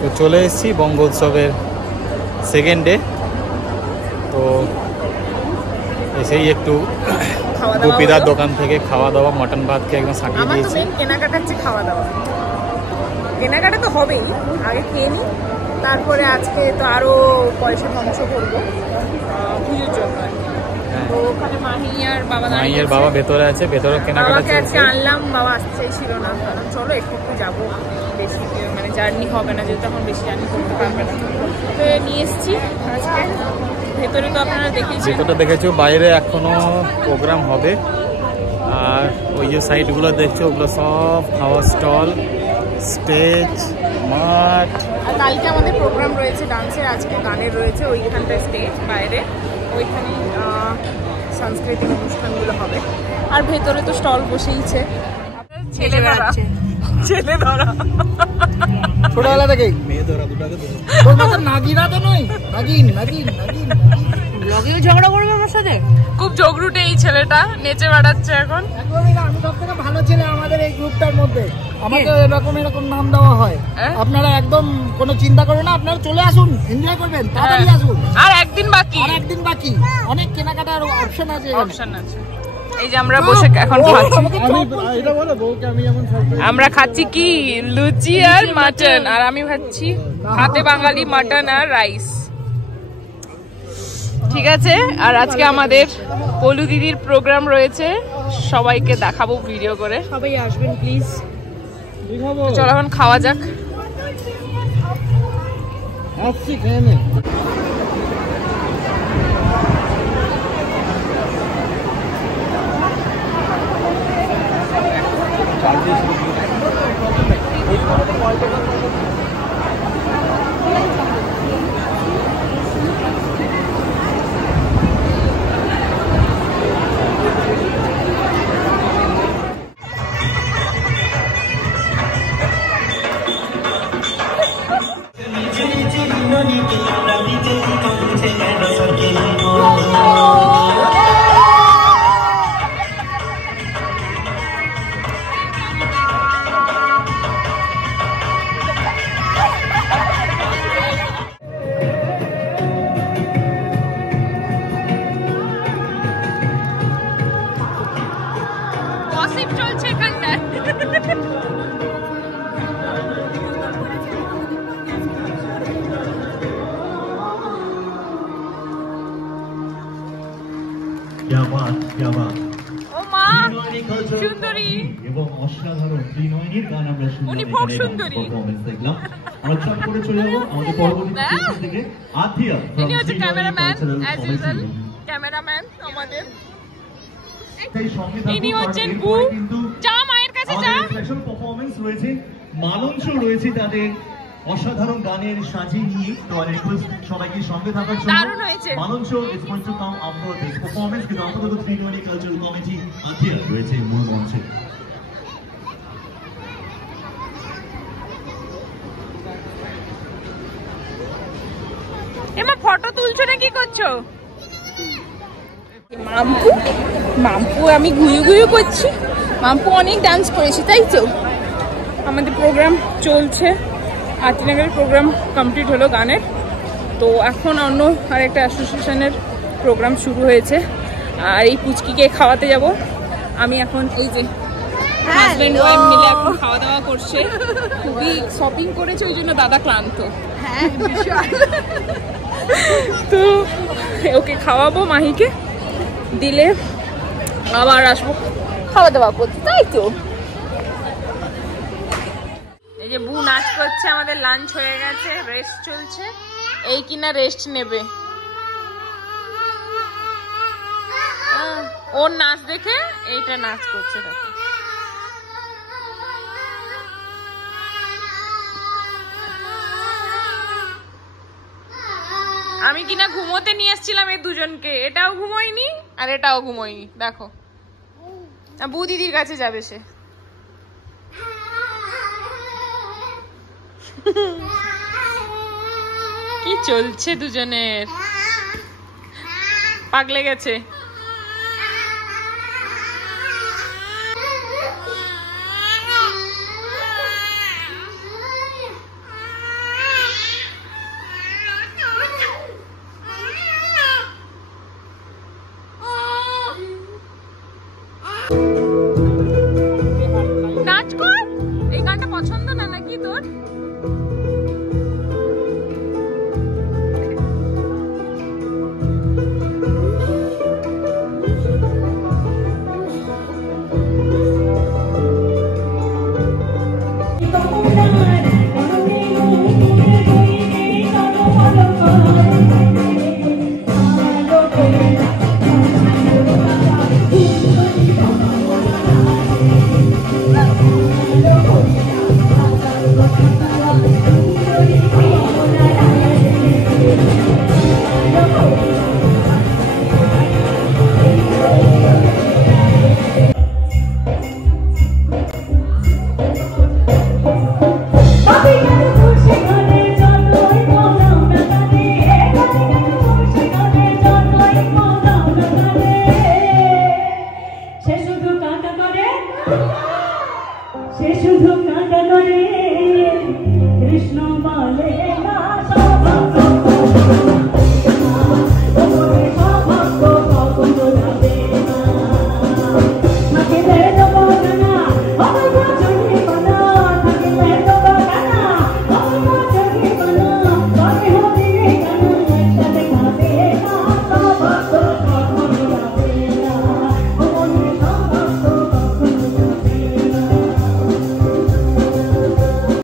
তো চলে এসেছি বঙ্গ উৎসবের সেকেন্ড ডে। তো এসেই একটু গোপীদার দোকান থেকে খাওয়া দাওয়া, মটন ভাত খেয়ে একদম সাটিয়ে দিয়েছি। কেনাকাটা হচ্ছে খাওয়া দাওয়া, কেনাকাটা তো হবেই, আগে খেয়ে নিই, তারপরে আজকে তো আরো পয়সা ধ্বংস করবো পুজোর জন্য। তো ওখানে মাহিয়ার বাবা ভেতরে আছে, ভেতরে কেনাকাটা আজকে আনলাম। বাবা আসতে চাইছিল না, কারণ চলো একটু যাবো, বেশি মানে জার্নি হবে না, যেহেতু এখন বেশি জার্নি করতে পারবে না। তো নিয়ে এসছি আজকে। ভেতরে তো আপনারা দেখেছো, বাইরে এখনো প্রোগ্রাম হবে। আর ওই যে সাইডগুলো দেখছো, ওগুলো সব খাওয়ার স্টল, স্টেজ, মাঠ। আর কালকে আমাদের প্রোগ্রাম রয়েছে ডান্সের, আজকে গানের রয়েছে। ওইখানটায় স্টেজ, বাইরে ওইখানে সাংস্কৃতিক অনুষ্ঠানগুলো হবে। আর ভেতরে তো স্টল বসেইছে। ছেলে ধরা ছোটবেলা থেকেই মেয়ে ধরা, দুটাকে তোর মতো নাগিনা তো নয়, নাগিন। লগেও ঝগড়া করবে আমার সাথে, খুব ঝগড়ুটে এই ছেলেটা, নেচে বেড়াচ্ছে এখন। একদমই না, আমি সব থেকে ভালো ছেলে আমাদের এই গ্রুপটার মধ্যে। আমাকে এরকম নাম দেওয়া হয়। আপনারা একদম কোনো চিন্তা করেন না, আপনারা চলে আসুন, এনজয় করবেন, তাড়াতাড়ি আসুন। আর একদিন বাকি, অনেক কেনাকাটার অপশন আছে। এই যে আমরা বসে এখন আমরা খাচ্ছি কি লুচি আর মাটন, আর আমি খাচ্ছি হাতে বাঙালি মাটন আর রাইস। ঠিক আছে, আর আজকে আমাদের পলু দিদির প্রোগ্রাম রয়েছে, সবাইকে দেখাবো ভিডিও করে, সবাই আসবেন প্লিজ। চলো এখন খাওয়া যাক। চলছে এখানটায়। সুন্দরী এবং অসাধারণ ত্রিনয়নীর গান আমরা শুনলাম, খুব সুন্দরী দেখলাম। আমরা চট করে চলে যাব আমাদের পরবর্তী থেকে আথিয়া। ইনি হচ্ছে ক্যামেরাম্যান, অ্যাজ ইউজুয়াল ক্যামেরাম্যান আমাদের। ইনি হচ্ছেন বু, যা মায়ের কাছে যা। স্পেশাল পারফরম্যান্স রয়েছে, মালঞ্চ রয়েছে তাদের অসাধারণ গানের সাজিয়ে নিয়ে। তো আই রিকোয়েস্ট সবাইকে সঙ্গে থাকার জন্য। দারুণ হয়েছে Malancha is going to come after this performance. কিন্তু আপাতত ত্রিনয়নী কালচারাল কমিটি আথিয়া রয়েছে মূল মঞ্চে। এমা ফটো তুলছো না, কি করছো? মাম্পু আমি ঘুয়ু করছি। মাম্পু অনেক ডান্স করেছি, তাই তো। আমাদের প্রোগ্রাম চলছে, আতিনগরের প্রোগ্রাম কমপ্লিট হলো গানের। তো এখন অন্য আরেকটা অ্যাসোসিয়েশনের প্রোগ্রাম শুরু হয়েছে, আর এই পুচকিকে খাওয়াতে যাব আমি এখন। এই যে হাজব্যান্ড ওয়াইফ মিলে এখন খাওয়া দাওয়া করছে, খুবই শপিং করেছে, ওই জন্য দাদা ক্লান্ত। তো ওকে খাওয়াবো, মাহিকে দিলে আবার আসবো খাওয়া দাওয়া করতে, তাই তো। এই যে বু নাচ করছে, আমাদের লাঞ্চ হয়ে গেছে, রেস্ট চলছে। এই কিনা রেস্ট নেবে, ওর নাচ দেখে এইটা নাচ করছে। দেখো আমি কিনা ঘুমোতে নিয়ে এসেছিলাম এই দুজনকে, এটাও ঘুমোয়নি আর এটাও ঘুমোয়নি। দেখো বু দিদির কাছে যাবে সে। কি চলছে দুজনের, পাগলে গেছে। বন্দনা নাকি তোর? সে শুধু কাঁটা করে কৃষ্ণ বলে